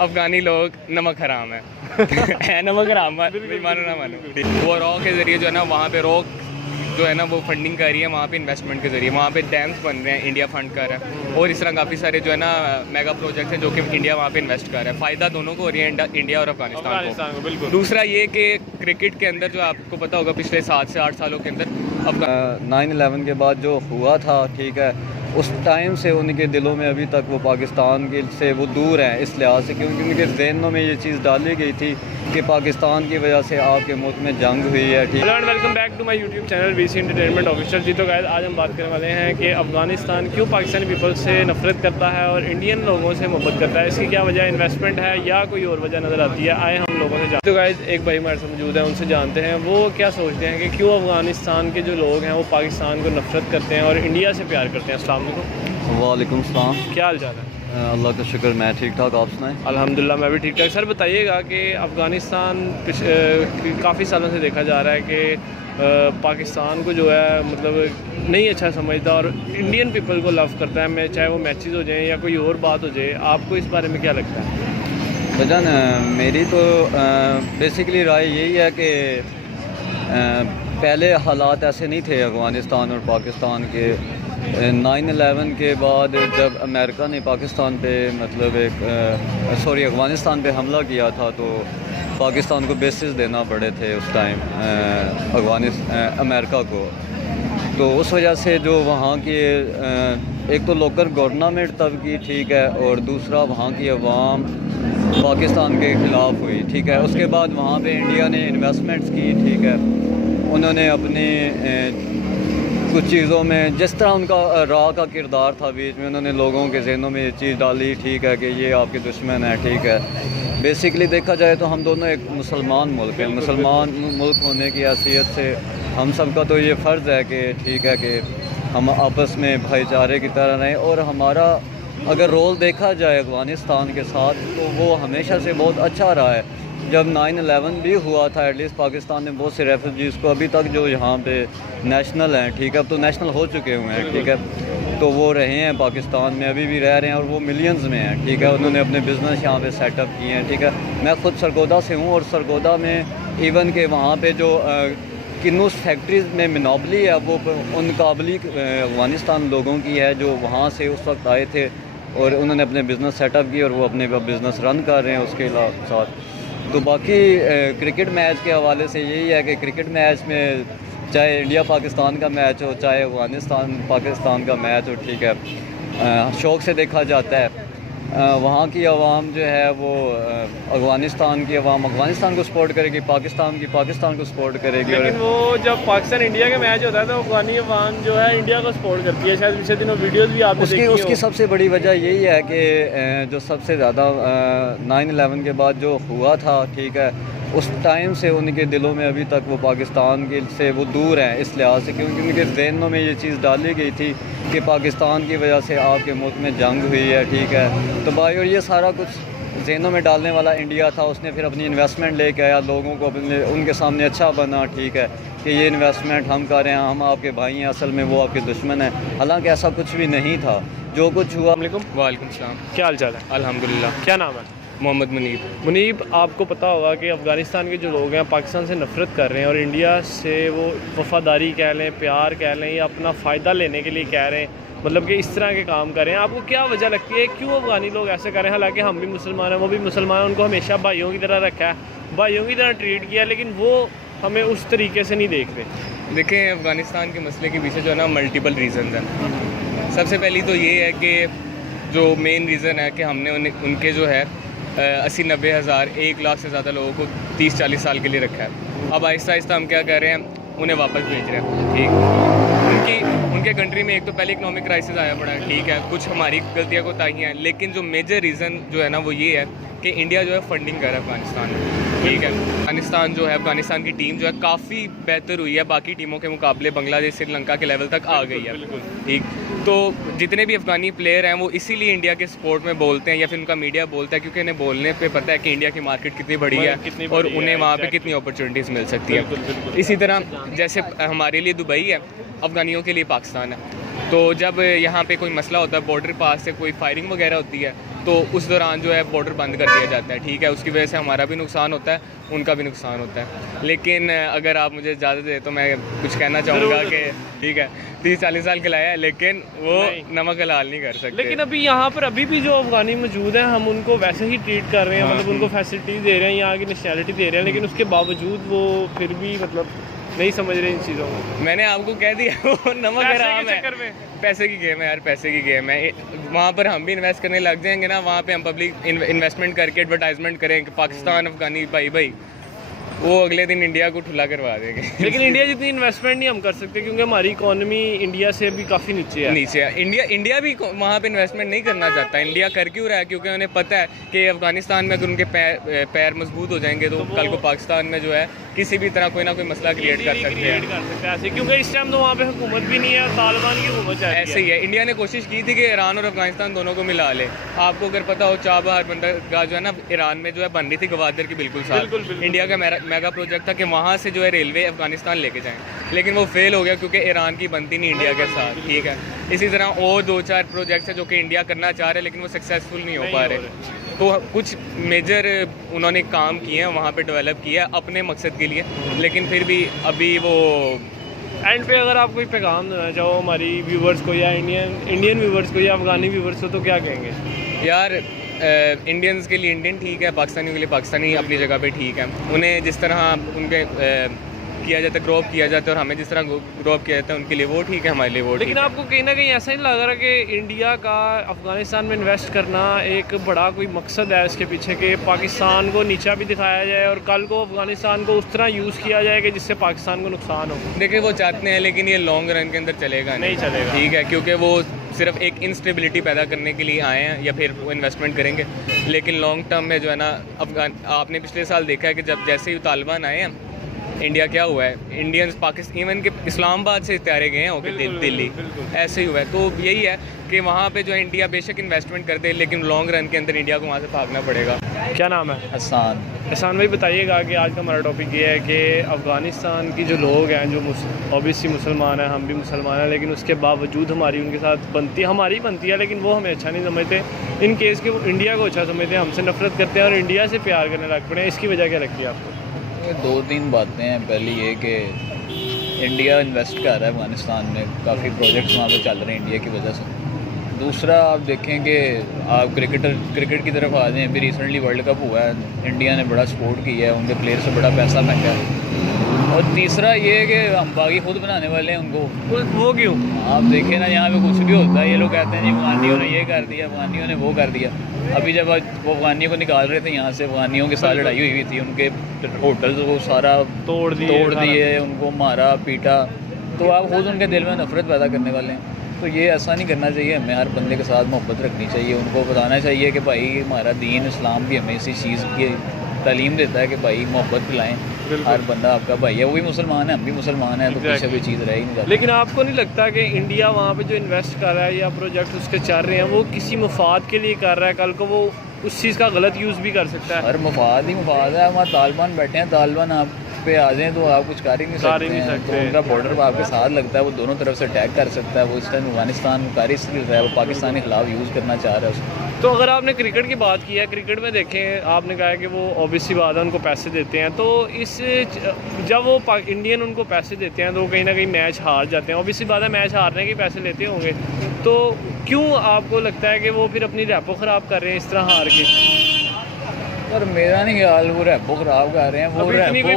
अफगानी लोग नमक हराम है है नमक हराम, मानो ना मानो। वो रॉ के ज़रिए जो है ना वहाँ पे रॉ जो है ना वो फंडिंग कर रही है वहाँ पे इन्वेस्टमेंट के ज़रिए, वहाँ पे डैम्स बन रहे हैं, इंडिया फंड कर रहा है और इस तरह काफ़ी सारे जो है ना मेगा प्रोजेक्ट्स हैं जो कि इंडिया वहाँ पे इन्वेस्ट कर रहा है। फ़ायदा दोनों को हो रही है, इंडिया और अफगानिस्तान को। बिल्कुल। दूसरा ये कि क्रिकेट के अंदर जो आपको पता होगा पिछले 7 से 8 सालों के अंदर 9/11 के बाद जो हुआ था, ठीक है, उस टाइम से उनके दिलों में अभी तक वो पाकिस्तान के से वो दूर हैं इस लिहाज से, क्योंकि उनके जहनों में ये चीज़ डाली गई थी कि पाकिस्तान की वजह से आपके मुल्क में जंग हुई है। ठीक hello and welcome back to my YouTube channel VC entertainment official. जी तो गाइस, आज हम बात करने वाले हैं कि अफगानिस्तान क्यों पाकिस्तानी पीपल से नफरत करता है और इंडियन लोगों से मोहब्बत करता है। इसकी क्या वजह, इन्वेस्टमेंट है या कोई और वजह नज़र आती है? आए हम लोगों से जानते। तो गाइस, एक भाई हमारे साथ मौजूद है, उनसे जानते हैं वो क्या सोचते हैं कि क्यों अफगानिस्तान के जो लोग हैं वो पाकिस्तान को नफरत करते हैं और इंडिया से प्यार करते हैं। अस्सलाम वालेकुम। वालेकुम सलाम। क्या हाल चाल है? अल्लाह का शुक्र, मैं ठीक ठाक, आप सुनाएं? अल्हम्दुलिल्लाह मैं भी ठीक ठाक। सर बताइएगा कि अफ़गानिस्तान काफ़ी सालों से देखा जा रहा है कि पाकिस्तान को जो है मतलब नहीं अच्छा समझता और इंडियन पीपल को लव करता है, चाहे वो मैचेस हो जाएं या कोई और बात हो जाए। आपको इस बारे में क्या लगता है? भजन, मेरी तो बेसिकली राय यही है कि पहले हालात ऐसे नहीं थे अफ़गानिस्तान और पाकिस्तान के। 9/11 के बाद जब अमेरिका ने पाकिस्तान पे मतलब अफ़गानिस्तान पे हमला किया था तो पाकिस्तान को बेसिस देना पड़े थे उस टाइम अमेरिका को। तो उस वजह से जो वहाँ की एक तो लोकल गवर्नमेंट तब की, ठीक है, और दूसरा वहाँ की अवाम पाकिस्तान के ख़िलाफ़ हुई, ठीक है। उसके बाद वहाँ पे इंडिया ने इन्वेस्टमेंट्स की, ठीक है। उन्होंने अपने कुछ चीज़ों में जिस तरह उनका राह का किरदार था बीच में, उन्होंने लोगों के जहनों में ये चीज़ डाली, ठीक है, कि ये आपके दुश्मन है, ठीक है। बेसिकली देखा जाए तो हम दोनों एक मुसलमान मुल्क हैं। मुसलमान मुल्क होने की हैसियत से हम सब का तो ये फ़र्ज़ है कि ठीक है कि हम आपस में भाईचारे की तरह रहें। और हमारा अगर रोल देखा जाए अफ़गानिस्तान के साथ तो वो हमेशा से बहुत अच्छा रहा है। जब 9/11 भी हुआ था, एटलीस्ट पाकिस्तान ने बहुत से रेफ्यूजीज़ को अभी तक जो यहाँ पे नेशनल हैं, ठीक है, अब तो नेशनल हो चुके हुए हैं, ठीक है, तो वो रहे हैं पाकिस्तान में, अभी भी रह रहे हैं और वो मिलियंस में हैं, ठीक है। उन्होंने अपने बिज़नेस यहाँ पे सेटअप किए हैं, ठीक है। मैं ख़ुद सरगोदा से हूँ और सरगोदा में इवन के वहाँ पे जो किन्नूस फैक्ट्रीज़ में मिनोबली है वो उन काबली अफ़गानिस्तान लोगों की है जो वहाँ से उस वक्त आए थे और उन्होंने अपने बिज़नेस सेटअप किए और वो अपने बिज़नेस रन कर रहे हैं उसके साथ। तो बाकी क्रिकेट मैच के हवाले से यही है कि क्रिकेट मैच में चाहे इंडिया पाकिस्तान का मैच हो, चाहे अफ़गानिस्तान पाकिस्तान का मैच हो, ठीक है, शौक़ से देखा जाता है। वहाँ की आवाम जो है वो अफ़गानिस्तान की आवाम अफ़गानिस्तान को सपोर्ट करेगी, पाकिस्तान को सपोर्ट करेगी। लेकिन वो जब पाकिस्तान इंडिया का मैच होता है तो अफ़गानी अवाम जो है इंडिया को सपोर्ट करती है। शायद पिछले दिनों वीडियोज़ भी आपने देखी उसकी सबसे बड़ी वजह यही है कि जो सबसे ज़्यादा 9/11 के बाद जो हुआ था, ठीक है, उस टाइम से उनके दिलों में अभी तक वो पाकिस्तान के से वो दूर हैं इस लिहाज से, क्योंकि उनके जहनों में ये चीज़ डाली गई थी कि पाकिस्तान की वजह से आपके मुल्क में जंग हुई है, ठीक है। तो भाई, और ये सारा कुछ जहनों में डालने वाला इंडिया था। उसने फिर अपनी इन्वेस्टमेंट लेके आया, लोगों को अपने उनके सामने अच्छा बना, ठीक है, कि ये इन्वेस्टमेंट हम कर रहे हैं, हम आपके भाई हैं, असल में वो आपके दुश्मन हैं। हालांकि ऐसा कुछ भी नहीं था जो कुछ हुआ। वालेकुम सलाम। क्या हाल चाल है? अल्हम्दुलिल्लाह। क्या नाम है? मोहम्मद मुनीब, आपको पता होगा कि अफ़गानिस्तान के जो लोग हैं पाकिस्तान से नफ़रत कर रहे हैं और इंडिया से वो वफ़ादारी कह लें, प्यार कह लें या अपना फ़ायदा लेने के लिए कह रहे हैं, मतलब कि इस तरह के काम कर रहे हैं। आपको क्या वजह लगती है क्यों अफ़गानी लोग ऐसे कर रहे हैं? हालांकि हम भी मुसलमान हैं, वो भी मुसलमान हैं, उनको हमेशा भाइयों की तरह रखा है, भाइयों की तरह ट्रीट किया, लेकिन वो हमें उस तरीके से नहीं देखते। देखें, अफ़गानिस्तान के मसले के पीछे जो है ना मल्टीपल रीज़न हैं। सबसे पहली तो ये है कि जो मेन रीज़न है कि हमने उनके जो है 80-90 हज़ार 1 लाख से ज़्यादा लोगों को 30-40 साल के लिए रखा है। अब आहिस्ता आहिस्ता हम क्या कर रहे हैं, उन्हें वापस भेज रहे हैं, ठीक। उनके कंट्री में एक तो पहले इकोनॉमिक क्राइसिस आया पड़ा है, ठीक है, कुछ हमारी गलतियाँ कोताहियाँ हैं, लेकिन जो मेजर रीज़न जो है ना वो ये है कि इंडिया जो है फंडिंग कर रहा है अफ़गानिस्तान में, ठीक है। अफ़गानिस्तान जो है, अफ़गानिस्तान की टीम जो है काफ़ी बेहतर हुई है, बाकी टीमों के मुकाबले बांग्लादेश, श्रीलंका के लेवल तक आ गई है, ठीक। तो जितने भी अफ़गानी प्लेयर हैं वो इसीलिए इंडिया के सपोर्ट में बोलते हैं या फिर उनका मीडिया बोलता है, क्योंकि इन्हें बोलने पे पता है कि इंडिया की मार्केट कितनी बड़ी है और उन्हें वहाँ पे कितनी अपॉर्चुनिटीज़ मिल सकती है। इसी तरह जैसे हमारे लिए दुबई है, अफ़गानियों के लिए पाकिस्तान है। तो जब यहाँ पे कोई मसला होता है, बॉर्डर पास से कोई फायरिंग वगैरह होती है, तो उस दौरान जो है बॉर्डर बंद कर दिया जाता है, ठीक है। उसकी वजह से हमारा भी नुकसान होता है, उनका भी नुकसान होता है। लेकिन अगर आप मुझे इजाज़त दें तो मैं कुछ कहना चाहूँगा कि ठीक है 30-40 साल खिलाया है, लेकिन वो नमक हलाल नहीं कर सकते। लेकिन अभी यहाँ पर अभी भी जो अफगानी मौजूद हैं हम उनको वैसे ही ट्रीट कर रहे हैं, मतलब उनको फैसिलिटीज़ दे रहे हैं, यहाँ की नेशनैलिटी दे रहे हैं, लेकिन उसके बावजूद वो फिर भी मतलब नहीं समझ रहे इन चीज़ों को। मैंने आपको कह दिया वो नमक हराम है, पैसे की गेम है यार, पैसे की गेम है। वहाँ पर हम भी इन्वेस्ट करने लग जाएंगे ना, वहाँ पे हम पब्लिक इन्वेस्टमेंट करके एडवर्टाइजमेंट करें कि पाकिस्तान अफगानी भाई वो अगले दिन इंडिया को ठुला करवा देंगे। लेकिन इंडिया जितनी इन्वेस्टमेंट नहीं हम कर सकते क्योंकि हमारी इकोनॉमी इंडिया से भी काफ़ी नीचे है। इंडिया भी वहाँ पे इन्वेस्टमेंट नहीं करना चाहता। इंडिया कर क्यों रहा है? क्योंकि उन्हें पता है कि अफगानिस्तान में अगर उनके पैर मजबूत हो जाएंगे तो कल को पाकिस्तान में जो है किसी भी तरह कोई ना कोई मसला क्रिएट कर सकते हैं ऐसे, क्योंकि इस टाइम तो वहाँ पे हुकूमत भी नहीं है, तालिबान की हुकूमत है। ऐसे ही है। इंडिया ने कोशिश की थी कि ईरान और अफगानिस्तान दोनों को मिला ले। आपको अगर पता हो चाबहार बंदरगाह जो है ना ईरान में जो है बन रही थी गवादर की बिल्कुल साथ, इंडिया का मेगा प्रोजेक्ट था कि वहाँ से जो है रेलवे अफगानिस्तान लेके जाएं, लेकिन वो फेल हो गया क्योंकि ईरान की बनती नहीं इंडिया के साथ, ठीक है। इसी तरह और 2-4 प्रोजेक्ट्स हैं जो कि इंडिया करना चाह रहे हैं लेकिन वो सक्सेसफुल नहीं हो पा रहे। तो कुछ मेजर उन्होंने काम किए हैं वहाँ पे, डेवलप किया है अपने मकसद के लिए, लेकिन फिर भी अभी वो एंड पे अगर आप कोई पैगाम देना चाहो हमारी व्यूवर्स को या इंडियन व्यूवर्स को या अफगानी व्यूवर्स को तो क्या कहेंगे? यार इंडियंस के लिए इंडियन ठीक है, पाकिस्तानियों के लिए पाकिस्तानी अपनी जगह पे ठीक है। उन्हें जिस तरह उनके किया जाता है, क्रॉप किया जाता है, और हमें जिस तरह क्रॉप किया जाता है उनके लिए वो ठीक है, हमारे लिए वो ठीक है। लेकिन आपको कहीं ना कहीं ऐसा नहीं लग रहा कि इंडिया का अफगानिस्तान में इन्वेस्ट करना एक बड़ा कोई मकसद है इसके पीछे, कि पाकिस्तान को नीचा भी दिखाया जाए और कल को अफगानिस्तान को उस तरह यूज़ किया जाए कि जिससे पाकिस्तान को नुकसान हो? देखिए वो चाहते हैं लेकिन ये लॉन्ग रन के अंदर चलेगा नहीं चलेगा, ठीक है, क्योंकि वो सिर्फ एक इंस्टेबिलिटी पैदा करने के लिए आए हैं या फिर वो इन्वेस्टमेंट करेंगे। लेकिन लॉन्ग टर्म में जो है ना आपने पिछले साल देखा है कि जब जैसे ही तालिबान आए हैं इंडिया क्या हुआ है, इंडियंस पाकिस्तान इवन के इस्लामाबाद से इतारे गए हैं ओके दिल्ली, ऐसे ही हुआ है। तो यही है कि वहाँ पे जो है इंडिया बेशक इन्वेस्टमेंट कर दे लेकिन लॉन्ग रन के अंदर इंडिया को वहाँ से भागना पड़ेगा। क्या नाम है? हसन भाई बताइएगा कि आज का हमारा टॉपिक ये है कि अफ़गानिस्तान की जो लोग हैं जो ऑब्वियसली मुसलमान हैं, हम भी मुसलमान हैं, लेकिन उसके बावजूद हमारी उनके साथ हमारी बनती है लेकिन वो हमें अच्छा नहीं समझते। इन केस के वो इंडिया को अच्छा समझते हैं, हमसे नफरत करते हैं और इंडिया से प्यार करने लग पड़े हैं। इसकी वजह क्या लगती है आपको? 2-3 बातें हैं। पहली ये कि इंडिया इन्वेस्ट कर रहा है अफगानिस्तान में, काफ़ी प्रोजेक्ट्स वहाँ पे चल रहे हैं इंडिया की वजह से। दूसरा आप देखें कि आप क्रिकेट की तरफ आ जाएं, अभी रिसेंटली वर्ल्ड कप हुआ है, इंडिया ने बड़ा सपोर्ट किया है, उनके प्लेयर से बड़ा पैसा महंगा है। और तीसरा ये है कि हम बागी खुद बनाने वाले हैं उनको। वो क्यों? आप देखें ना यहाँ पे कुछ भी होता है ये लोग कहते हैं जी अफगानियों ने ये कर दिया, अफगानियों ने वो कर दिया। अभी जब वो अफगानियों को निकाल रहे थे यहाँ से, अफगानियों के साथ लड़ाई हुई थी, उनके होटल्स को सारा तोड़ दिए, उनको मारा पीटा। तो आप खुद उनके दिल में नफरत पैदा करने वाले हैं। तो ये ऐसा नहीं करना चाहिए, हमें हर बंदे के साथ मोहब्बत रखनी चाहिए, उनको बताना चाहिए कि भाई हमारा दीन इस्लाम भी हमें इसी चीज़ की तालीम देता है कि भाई मोहब्बत पिलाएं, हर बंदा आपका भाई है, वो भी मुसलमान है, हम भी मुसलमान हैं, तो पीछे कोई चीज़ रह ही नहीं जाती। लेकिन आपको नहीं लगता कि इंडिया वहाँ पे जो इन्वेस्ट कर रहा है या प्रोजेक्ट उसके चल रहे हैं वो किसी मुफाद के लिए कर रहा है, कल को वो उस चीज़ का गलत यूज़ भी कर सकता है? हर मुफाद ही मुफाद है। वहाँ तालिबान बैठे हैं, तालिबान आप पे आ जाएँ तो आप कुछ कर ही नहीं सकते। तो उनका बॉर्डर पर आपके साथ लगता है, वो दोनों तरफ से अटैक कर सकता है। वो इस टाइम अफगानिस्तान कारी कर रहा है, वो पाकिस्तान के खिलाफ यूज़ करना चाह रहा है उसको। तो अगर आपने क्रिकेट की बात की है, क्रिकेट में देखें आपने कहा है कि वो ऑब्वियसली बात है उनको पैसे देते हैं, तो इस जब वो इंडियन उनको पैसे देते हैं तो कहीं ना कहीं मैच हार जाते हैं। ऑब्वियसली बात है मैच हारने के पैसे लेते होंगे, तो क्यों आपको लगता है कि वो फिर अपनी रैपो ख़राब कर रहे हैं इस तरह हार के? पर मेरा नहीं ख्याल वो रैपो ख़राब कर रहे हैं, वो रैपो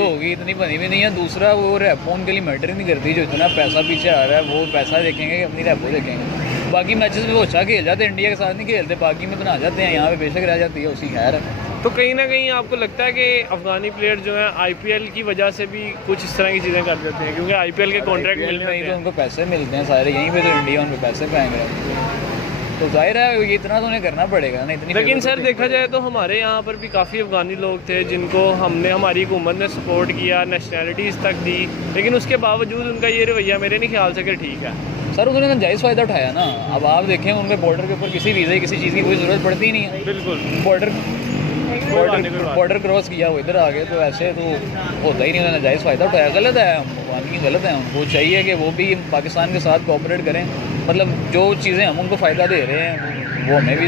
होगी इतनी बनी भी नहीं है। दूसरा वो रैपो उनके लिए मैटर ही नहीं करती, जो इतना पैसा पीछे आ रहा है वो पैसा देखेंगे, अपनी रैपो देखेंगे। बाकी मैचेस में वो अच्छा खेल जाते हैं, इंडिया के साथ नहीं खेलते, बाकी में बना जाते हैं, यहाँ पे बेशक रह जाती है उसी खैर। तो कहीं ना कहीं आपको लगता है कि अफगानी प्लेयर जो है आईपीएल की वजह से भी कुछ इस तरह की चीज़ें कर देते हैं, क्योंकि आईपीएल के कॉन्ट्रैक्ट मिलते हैं तो उनको पैसे मिलते हैं सारे, यहीं पे तो इंडिया उन पर पैसे पाएंगे, तो जाहिर है ये इतना तो उन्हें करना पड़ेगा ना इतनी। लेकिन सर देखा जाए तो हमारे यहाँ पर भी काफ़ी अफगानी लोग थे जिनको हमारी हुकूमत ने सपोर्ट किया, नेशनैलिटीज़ तक दी, लेकिन उसके बावजूद उनका ये रवैया मेरे नहीं ख्याल से कि ठीक है। सर उन्होंने जायज़ फ़ायदा उठाया ना। अब आप देखें उनके बॉर्डर के ऊपर किसी वीज़े किसी चीज़ की कोई ज़रूरत पड़ती ही नहीं है। बिल्कुल बॉर्डर क्रॉस किया वो इधर आ गए, तो ऐसे तो होता ही नहीं। उन्होंने जायज़ फ़ायदा उठाया, गलत है, अफगानी गलत है। उनको चाहिए कि वो भी पाकिस्तान के साथ कोऑपरेट करें, मतलब जो चीज़ें हम उनको फ़ायदा दे रहे हैं वो हमें भी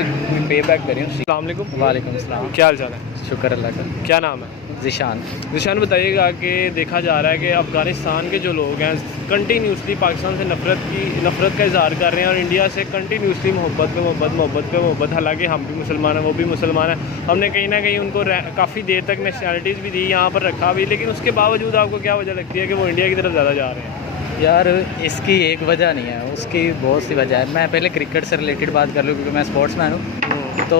पे बैक करें। अस्सलाम वालेकुम। वालेकुम अस्सलाम। क्या हाल चाल है? शुक्र अल्लाह का। क्या नाम है? ज़िशान। निशान बताइएगा कि देखा जा रहा है कि अफ़गानिस्तान के जो लोग हैं कंटिन्यूसली पाकिस्तान से नफ़रत का इजहार कर रहे हैं और इंडिया से कंटिन्यूसली मोहब्बत। हालांकि हम भी मुसलमान हैं, वो भी मुसलमान हैं। हमने कहीं ना कहीं उनको काफ़ी देर तक नेशनैलिटीज़ भी दी, यहाँ पर रखा भी, लेकिन उसके बावजूद आपको क्या वजह लगती है कि वो इंडिया की तरफ ज़्यादा जा रहे हैं? यार इसकी एक वजह नहीं है, उसकी बहुत सी वजह है। मैं पहले क्रिकेट से रिलेटेड बात कर लूँ क्योंकि मैं स्पोर्ट्स मैन हूँ। तो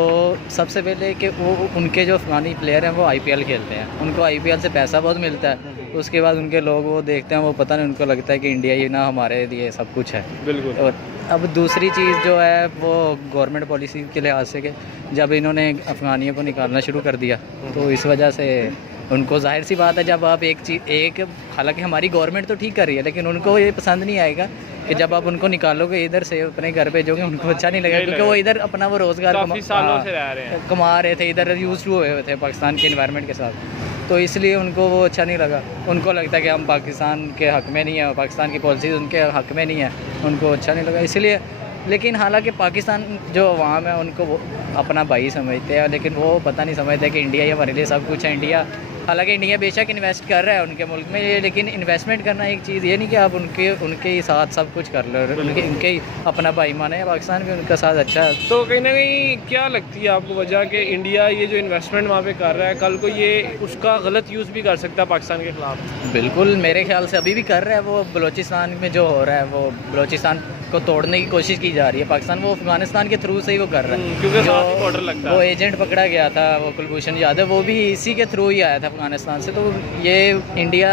सबसे पहले कि वो उनके जो अफ़गानी प्लेयर हैं वो आईपीएल खेलते हैं, उनको आईपीएल से पैसा बहुत मिलता है। उसके बाद उनके लोग वो देखते हैं, वो पता नहीं उनको लगता है कि इंडिया ही ना हमारे लिए सब कुछ है। बिल्कुल। और अब दूसरी चीज़ जो है वो गवर्नमेंट पॉलिसी के लिहाज से कि जब इन्होंने अफ़गानियों को निकालना शुरू कर दिया तो इस वजह से उनको जाहिर सी बात है, जब आप एक हालांकि हमारी गवर्नमेंट तो ठीक कर रही है लेकिन उनको ये पसंद नहीं आएगा कि जब आप उनको निकालोगे इधर से अपने घर भेजोगे, उनको अच्छा नहीं लगेगा क्योंकि वो इधर अपना वो रोज़गार काफ़ी सालों से रह रहे हैं, कमा रहे थे, इधर यूज टू हुए थे पाकिस्तान के इन्वायरमेंट के साथ। तो इसलिए उनको वो अच्छा नहीं लगा। उनको लगता है कि हम पाकिस्तान के हक़ में नहीं है, पाकिस्तान की पॉलिसीज़ उनके हक़ में नहीं है, उनको अच्छा नहीं लगा इसलिए। लेकिन हालांकि पाकिस्तान जो अवाम है उनको वो अपना भाई समझते हैं, लेकिन वो पता नहीं समझते कि इंडिया ही हमारे लिए सब कुछ है। इंडिया हालांकि इंडिया बेशक इन्वेस्ट कर रहा है उनके मुल्क में, लेकिन इन्वेस्टमेंट करना एक चीज़ ये नहीं कि आप उनके ही साथ सब कुछ कर लो, उनके ही अपना भाई माने। पाकिस्तान भी उनका साथ अच्छा है। तो कहीं ना कहीं क्या लगती है आपको वजह कि इंडिया ये जो इन्वेस्टमेंट वहाँ पे कर रहा है, कल को ये उसका गलत यूज़ भी कर सकता है पाकिस्तान के ख़िलाफ़? बिल्कुल, मेरे ख्याल से अभी भी कर रहा है। वो बलूचिस्तान में जो हो रहा है, वो बलूचिस्तान को तोड़ने की कोशिश की जा रही है पाकिस्तान, वो अफगानिस्तान के थ्रू से ही वो कर रहा है क्योंकि साथ ही बॉर्डर लगता है। वो एजेंट पकड़ा गया था, वो कुलभूषण यादव, वो भी इसी के थ्रू ही आया था अफगानिस्तान से। तो ये इंडिया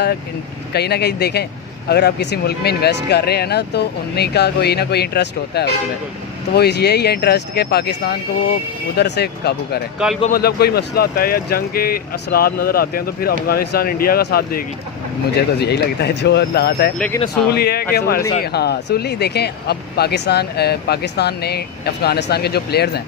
कहीं ना कहीं देखें, अगर आप किसी मुल्क में इन्वेस्ट कर रहे हैं ना तो उन्हीं का कोई ना कोई इंटरेस्ट होता है उसमें, तो वो यही है इंटरेस्ट के पाकिस्तान को वो उधर से काबू करे। कल को मतलब कोई मसला आता है या जंग के असरात नज़र आते हैं तो फिर अफगानिस्तान इंडिया का साथ देगी? मुझे तो यही लगता है जो हालात है। लेकिन असूल ये है कि हमारे साथ, हाँ असूल ही देखें। अब पाकिस्तान ने अफगानिस्तान के जो प्लेयर्स हैं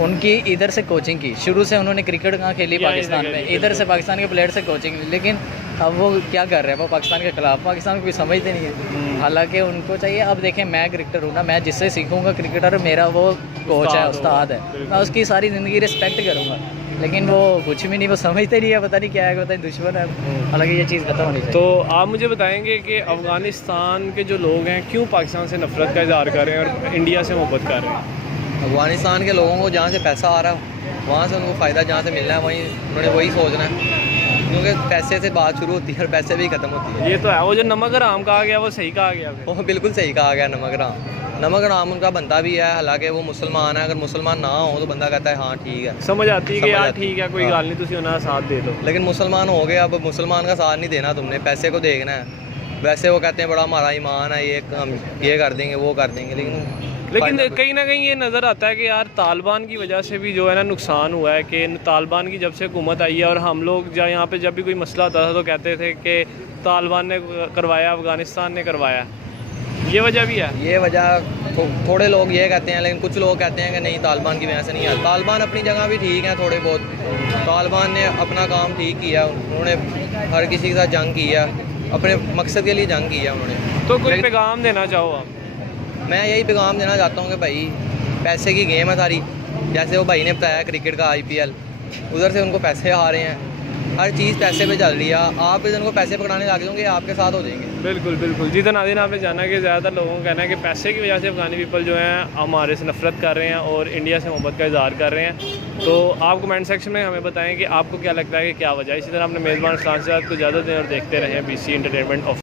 उनकी इधर से कोचिंग की, शुरू से उन्होंने क्रिकेट कहाँ खेली पाकिस्तान में, इधर से पाकिस्तान के प्लेयर से कोचिंग ली। लेकिन अब वो क्या कर रहे हैं, वो पाकिस्तान के खिलाफ, पाकिस्तान को कोई समझते नहीं है। हालांकि उनको चाहिए, अब देखें मैं क्रिकेटर हूँ ना, मैं जिससे सीखूंगा क्रिकेटर मेरा वो कोच है, उस्ताद है, मैं उसकी सारी ज़िंदगी रिस्पेक्ट करूँगा। लेकिन वो कुछ भी नहीं, वो समझते नहीं है, पता नहीं क्या है, पता नहीं दुश्मन है। हालांकि ये चीज़ खत्म होनी चाहिए। तो आप मुझे बताएंगे कि अफगानिस्तान के जो लोग हैं क्यों पाकिस्तान से नफरत का इजहार कर रहे हैं और इंडिया से मोहब्बत कर रहे हैं? अफगानिस्तान के लोगों को जहाँ से पैसा आ रहा है वहाँ से उनको फ़ायदा जहाँ से मिलना है वहीं उन्होंने वही सोचना है, क्योंकि पैसे से बात शुरू होती है और पैसे भी ख़त्म होती है। ये तो है, वो जो नमक हराम कहा गया वो सही कहा गया फिर। वो बिल्कुल सही कहा गया, नमक हराम उनका बनता भी है। हालांकि वो मुसलमान है, अगर मुसलमान ना हो तो बंदा कहता है हाँ ठीक है, समझ आती है कि यार आती है। ठीक है कोई गल नहीं, तुसी उन्हें साथ दे दो। लेकिन मुसलमान हो गए, अब मुसलमान का साथ नहीं देना तुमने, पैसे को देखना है। वैसे वो कहते हैं बड़ा हमारा ईमान है, ये हम ये कर देंगे वो कर देंगे, लेकिन कहीं ना कहीं ये नज़र आता है कि यार तालिबान की वजह से भी जो है ना नुकसान हुआ है, कि तालिबान की जब से हुकूमत आई है और हम लोग जहाँ यहाँ पे जब भी कोई मसला होता था तो कहते थे कि तालिबान ने करवाया, अफगानिस्तान ने करवाया। ये वजह भी है। ये वजह थोड़े लोग ये कहते हैं, लेकिन कुछ लोग कहते हैं कि नहीं तालिबान की वजह से नहीं है। तालिबान अपनी जगह भी ठीक है थोड़े बहुत, तालिबान ने अपना काम ठीक किया, उन्होंने हर किसी के साथ जंग की है, अपने मकसद के लिए जंग की है उन्होंने। तो कोई पैगाम देना चाहो आप? मैं यही पैगाम देना चाहता हूँ कि भाई पैसे की गेम है सारी। जैसे वो भाई ने बताया क्रिकेट का IPL, उधर से उनको पैसे आ रहे हैं, हर चीज़ पैसे पे चल रही है। आप इधर को पैसे पकड़ाने लगे होंगे, आपके साथ हो जाएंगे। बिल्कुल बिल्कुल जी। तो नाज़रीन आपने जाना कि ज़्यादातर लोगों का कहना है कि पैसे की वजह से अफगानी पीपल जो हैं हमारे से नफरत कर रहे हैं और इंडिया से मोहब्बत का इजहार कर रहे हैं। तो आप कमेंट सेक्शन में हमें बताएं कि आपको क्या लगता है कि क्या वजह है। इसी तरह अपने मेज़बान इस्लाम से को इजाज़त दें और देखते रहें BC एंटरटेनमेंट ऑफ।